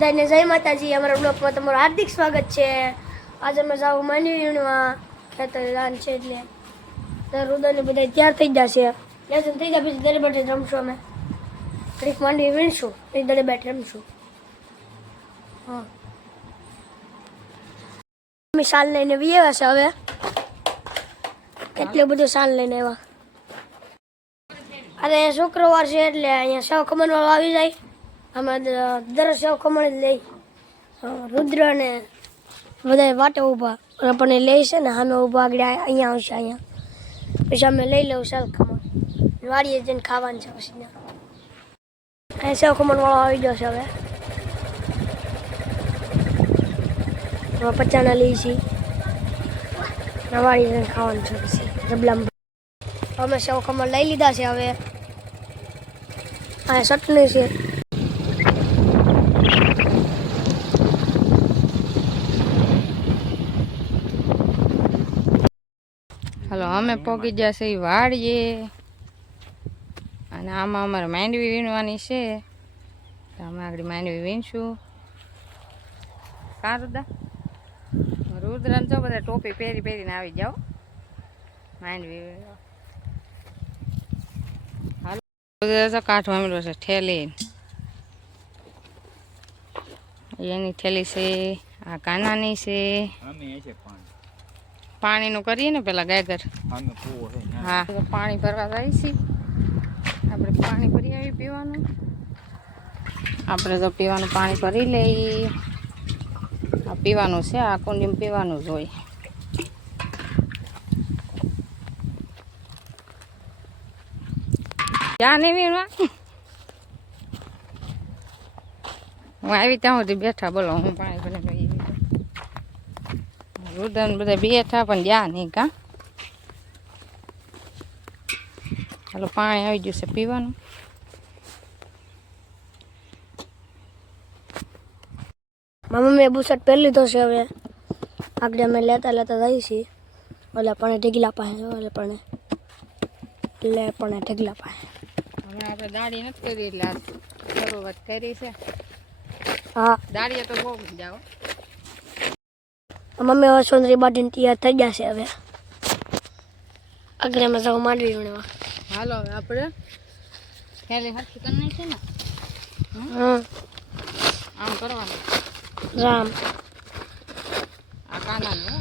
બધાને જય માતાજી. અમારા બ્લોગમાં તમારું હાર્દિક સ્વાગત છે. આજે અમે જાવ માંડવી વીણવા, ખેતર લાન છે એટલે રુદરને બધા તૈયાર થઈ જશે. લેસન થઈ જાય પછી દરે બેઠે રમશું. અમે ઘડીક માંડવી વીણશું પછી દરે બેઠે રમશું. હા, અમે શાલ લઈને આવ્યા છે. હવે એટલું બધું શાલ લઈને આવ્યા. અરે શુક્રવાર છે એટલે અહીંયા સેવ ખમણ વાળો આવી જાય. અમે દર સેવ ખમણ જ લઈ. રુદ્ર ને બધા વાટે ઊભા આપણને લે છે ને અમે ઊભા આગળ અહીંયા આવશે. અહીંયા પછી અમે લઈ લઉં સેવ ખમણ, વાડીએ જઈને ખાવાનું છે. પછી અહીંયા સેવ ખમણ વાળો આવી જશે. હવે પચાના લઈ છીએ, વાડીએ જઈને ખાવાનું છે. પછી ડબલામાં અમે સેવ ખમણ લઈ લીધા છે. હવે આ ચટણી છે. હાલો, અમે પોગી જશે વાડીએ અને આમાં અમારે માંડવી વીણવાની છે. અમે આગળ માંડવી વીણશું. કા રુદ્રા? રુદ્રા જો બધા ટોપી પહેરીને આવી જાઓ માંડવી વીણવા. હાલો, રુદ્રા તો કાઠ વામેલો છે ઠેલી. એની ઠેલી છે, આ કાનાની છે. પાણીનું કરીએ ને પેલા ગાગર. હા, પાણી ભરવા જાય છે. આપણે પાણી ભરી આવી પીવાનું. આપણે તો પીવાનું પાણી ભરી લઈ. આ પીવાનું છે, આ કુંડીમાં પીવાનું જ હોય. ક્યાં નહીં વીણવા? હું આવી ત્યાં સુધી બેઠા. બોલો, હું પાણી ભરી ગઈ. રુદન બધા બેઠા પણ જા નહીં. કા હાલો, પાણી આવી ગયું છે પીવાનું. મામા મેં બુશર્ટ પહેરી લીધો છે. હવે આગળ અમે લેતા જઈએ છીએ. ઓલા પણ ઢગલા પાસે, ઓલા પણ ઢગલા પાસે. હવે આપણે દાડી નથી કરી એટલે આ શરૂઆત કરી છે. હા, દાડીએ તો બહુ જાઓ. મમ્મી હવે સોંદરી બાટીને તૈયાર થઈ જશે. હવે આગળ અમે જાવ માંડવી વીણવા. હાલો, હવે આપણે ખેલી હરખી કરી નાખીએ ને. હા, આમ કરવાનું. રામ આ કાનાનું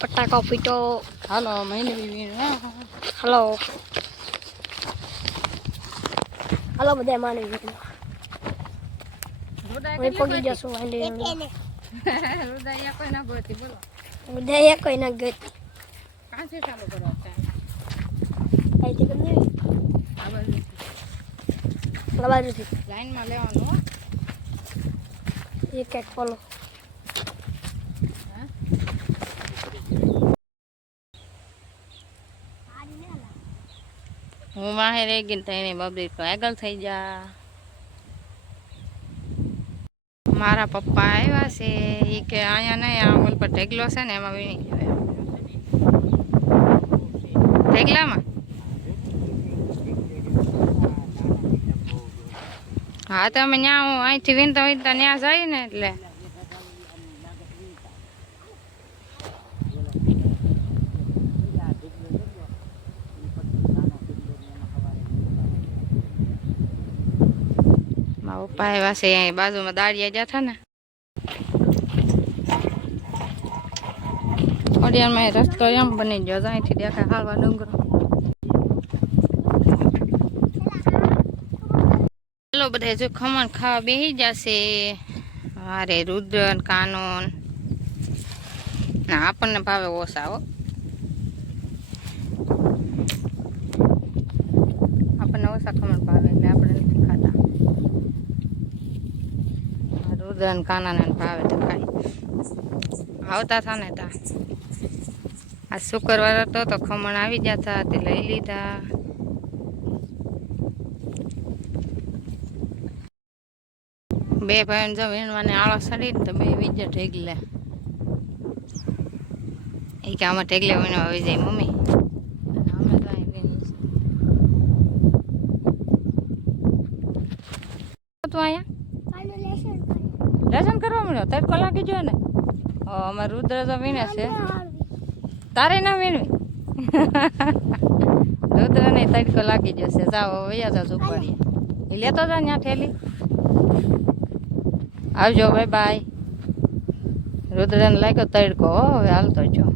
પટાકો ફીટો. હાલો, માંડવી વીણવા. હાલો બધા માંડવી વીણવા. પગી જશું માંડવી વીણવા. રુદા કોઈ ના ગોતી. બોલો, બધા કોઈ ના ગઈ. કાંથી ચાલુ કરો? અહીંથી કરી દેવી. આ બાજુથી લાઈનમાં લેવાનું. એક એક ફોલો. હું વાહે રહી ગઈ તો એને બબડી તો આગળ થઈ જા. મારા પપ્પા આવ્યા છે. એ કે અહીંયા નહીં, આ ઓલ પર ઢેગલો છે ને એમાં વીણી જાય. ઢેગલામાં હા, તો અમે ત્યાં અહીંથી વીણતા વીણતા ત્યાં જઈએ ને એટલે મારા પપ્પા આવ્યા છે. અહીં બાજુમાં દાળિયા જતા ને ઓડિયામાં રસ્તો એમ બની ગયો. અહીંથી દેખાય હાલવા ડુંગરો. ચલો, બધા જો ખમણ ખાવા બેસી જશે. અરે રુદ્ર કાનૂન ના આપણને ભાવે ઓછા. હો, આપણને ઓછા ખમણ ભાવે એટલે આપણે નથી ખાતા. રુદ્ર કાનાને ભાવે તો ખાય. આવતા હતા ને તા આ શુક્રવાર હતો તો ખમણ આવી જતા તે લઈ લીધા. બે ભાઈ જો વીણવાની આળસ ચડી ને તો બે બીજા ઢેગલે. એ કે આમાં ઢેગલે વીણવા આવી જાય મમ્મી. અમે તો અહીં વીણી છે. તું અહીંયા લેસન કરવા મળ્યો તડકો લાગી ગયો ને અમારે રુદ્ર તો વીણે છે તારે ના વીણવી રુદ્ર ને તડકો લાગી જશે જાઓ વૈયા જાવ ઉપડીએ એ લેતો જા ત્યાં ઠેલી આવજો બાય બાય રુદ્રને લાગ્યો તડકો હવે હાલતો જો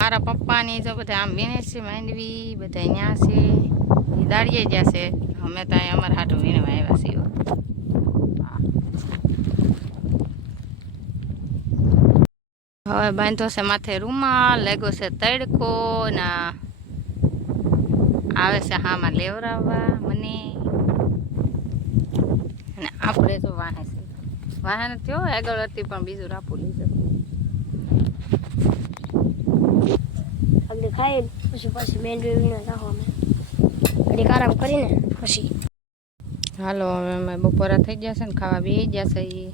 મારા પપ્પાની જો બધા આમ વીણે છે માંડવી બધા ત્યાં છે એ દાડીએ ગયા છે અમે તો અહીંયા અમારા હાટું વીણવા આવ્યા છીએ હવે બાંધો છે માથે રૂમાલ લાગ્યો છે તડકો ના આવે છે હામાં લેવરાવવા મને અને આપણે તો વાહે છે વાહન થયો આગળ હતી પણ બીજું રાપું લઈ જતું આગળ ખાઈ પછી મેંડવી વીણે જાઓ અમે ઘડીક આરામ કરીને પછી હાલો હવે અમે બપોરા થઈ ગયા છે ને ખાવા બેસી ગયા છે એ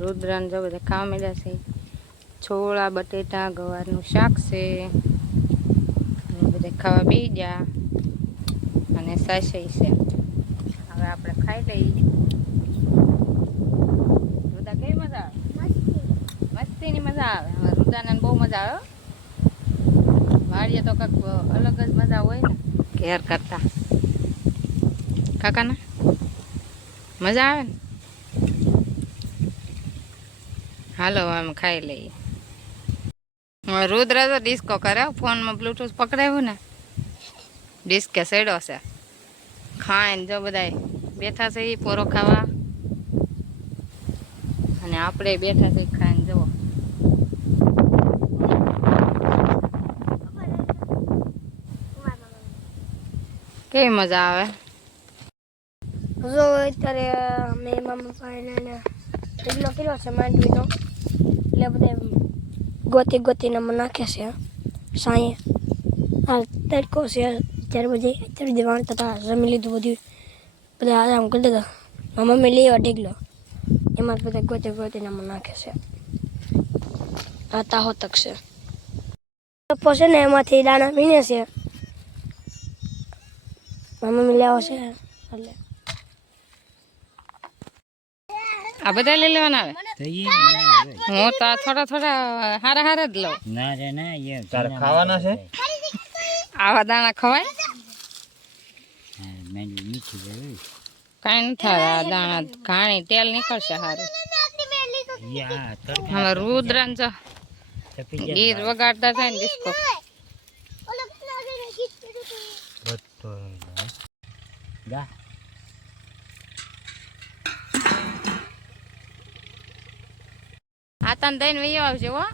રુદ્રાને જો બધા ખાવા મળ્યા છે છોળા બટેટા ગવારનું શાક છે અને બધા ખાવા બેસી ગયા અને સાસઈ છે હવે આપણે ખાઈ લઈએ રુદા કેવી મજા આવે મસ્તીની મજા આવે હવે રુદાને બહુ મજા આવે વાડીએ તો કંઈક અલગ જ મજા હોય ને ઘેર કરતા કાકાના મજા આવે ને હાલો અમે ખાઈ લઈએ રુદ્ર તો ડિસ્કો કરે ફોનમાં બ્લૂટૂથ પકડાવ્યું ને ડિસ્કે સડ્યો છે ખાઈને જો બધા બેઠા છે એ પોરો ખાવા અને આપણે બેઠા છે ખાઈને જુઓ કેવી મજા આવે જો અત્યારે મેં મામા પાણીને ઢગલો કર્યો છે માંડવીનો એટલે બધા ગોતીને મને નાખે છે સાંયે હાલ તડકો છે અત્યારે બધી વાણતા હતા જમી લીધું બધું બધા આરામ કરી દીધા મારા મમ્મી લેવા ઢગલો એમાં જ બધા ગોતીને મને નાખે છે આ તાહો તક છે ટપ્પો છે ને એમાંથી દાણા વીણે છે મારા મમ્મી લેવા છે એટલે આ બધા લઈ લેવાના આવે હું તો થોડા હારા જ લઉં ના રે ના એ તારે ખાવાના છે આવા દાણા ખવાય મેંડવી મીઠી છે કાંઈ નથી આવે આ દાણા ઘાણી તેલ નીકળશે સારું યા તડકા હવે રુદ્રન જો ગીત વગાડતા થાય ને ડિસ્કો બધો જા આ તને દઈને વહી આવશે હો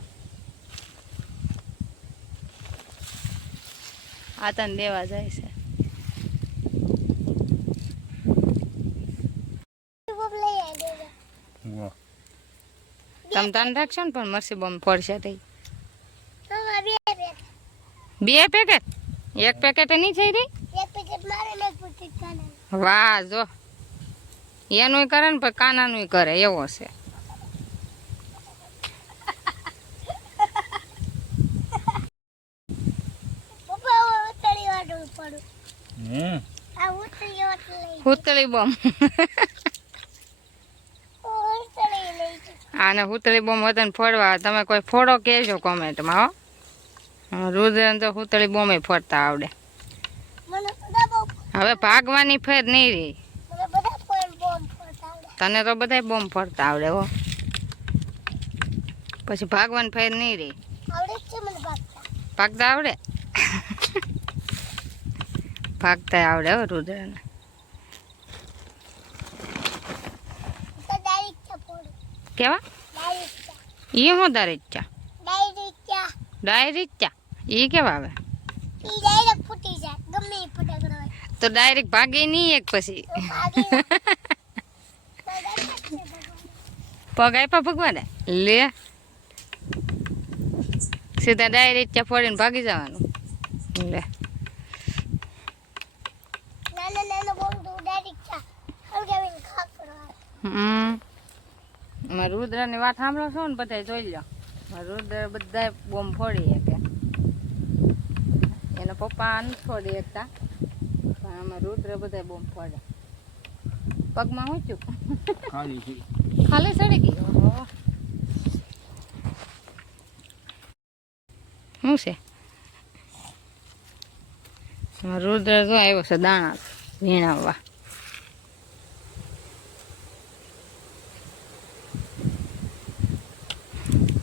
આ તને દેવા જાય છે તમે તને રાખશો ને પણ મરસી બોમ્બ પડશે તઈ 2 પેકેટ 1 પેકેટ નહીં થઈ રહી વાહ જો એનું કરે ને પણ કાનાનું કરે એવો છે હુતળી બોમ્બ આને હુતળી બોમ્બ હતા ને ફોડવા તમે કોઈ ફોડો કહેજો કોમેન્ટમાં હો રુદ્રને તો હુતળી બોમ્બે ફોડતા આવડે હવે ભાગવાની ફેર નહીં રહી તને તો બધા બોમ્બ ફોડતા આવડે હો પછી ભાગવાની ફેર નહીં રહી ભાગતા આવડે ભાગતા આવડે હો રુદ્રને કેવા એ હું દારીચા ડાયરીચા એ કેવા આવે તો ડાયરેક્ટ ભાગે નહીં એક પછી પગ આપ્યા ભગવાને લે સીધા ડાયરેક્ટ ફોડીને ભાગી જવાનું લે રુદ્રની વાત સાંભળો છો ને બધા જોઈ લો રુદ્ર બધા બોમ્બ ફોડી કે એના પપ્પા નથી ફોડી શકતા પણ આમાં રુદ્ર બધા બોમ્બ ફોડે પગમાં હું ચૂક ખાલી છે. ખાલી સડી ગઈ ઓહો. શું છે રુદ્ર જો આવ્યો છે દાણા વીણાવવા.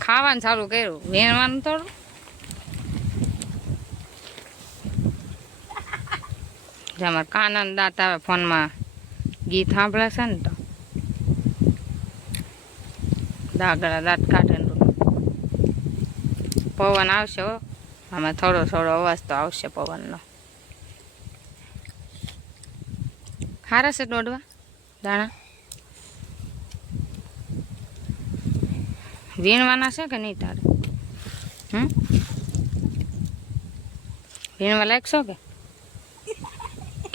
ખાવાનું ચાલુ કર્યું વીણવાનું થોડું. જે અમારે કાના દાંત આવે ફોનમાં ગીત સાંભળે છે ને તો દાગડા દાંત કાઢે ને પવન આવશે હો આમાં થોડો થોડો અવાજ તો આવશે પવનનો. સારા છે દોડવા દાણા વીણવાના છે કે નહીં તારે? વીણવા લાગશો કે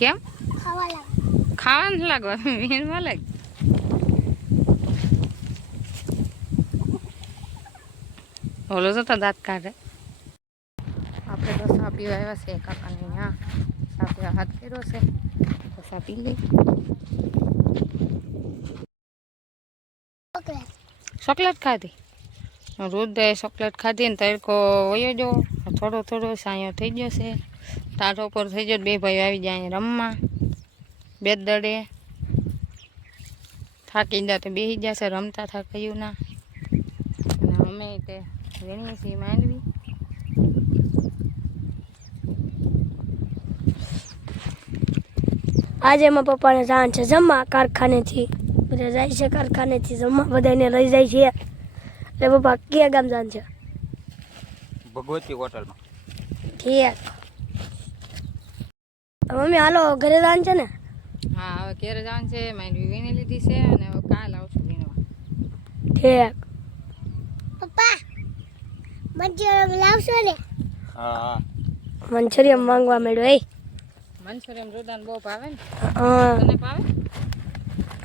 કેમ? ખાવાનું લાગવા વીણવા લાગ. ઓલો તો દાંત કાઢે. આપણે તો ચા પીવા આવ્યા છે કાકાને ત્યાં ચા પીવા હાથ કર્યો છે તો ચા પી લઈ. ચોકલેટ ખાધી રુદ્રે ચોકલેટ ખાધી ને તડકો વયો જો થોડો થોડો સાયો થઈ ગયો છે ટાઢો પર થઈ ગયો. બે ભાઈઓ આવી જાય અહીંયા રમવા બે દડે થાકી ગયા તો બેસી જશે રમતા થાક્યું ના. અને અમે તે વીણીએ છીએ માંડવી. આજે મારા પપ્પાને જવાનું છે જમવા કારખાનેથી. બધા જાય છે કારખાનેથી જમવા બધાને લઈ જાય છે. એટલે પપ્પા ક્યાં ગામ જવાનું છે? ભગવતી હોટલમાં. ઠીક. મમ્મી હાલો ઘરે જવાનું છે ને? હા હવે ઘેર જવાનું છે માંડવી વીણી લીધી છે અને હવે કાલ આવશું વીણવા. ઠીક. પપ્પા મંચુરિયમ લાવશો ને? હા મંચુરિયમ માંગવા મળ્યો એ. મંચુરિયમ રુદાન બહુ ભાવે ને? હા તને ભાવે?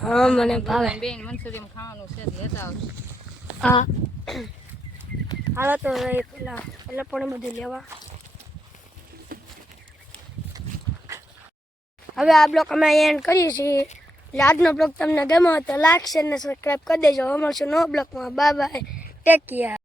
હા મને ભાવે. બેન મંચુરિયમ ખાવાનું છે લેતા આવશું. હા હાલો તો પેલા પણ બધું લેવા. હવે આ બ્લોગ અમે એન્ડ કરીએ છીએ. એટલે આજનો બ્લોગ તમને ગમ્યો તો લાઈક શેર ને સબસ્ક્રાઈબ કરી દેજો. મળશું નવો બ્લોગમાં. Bye bye take care.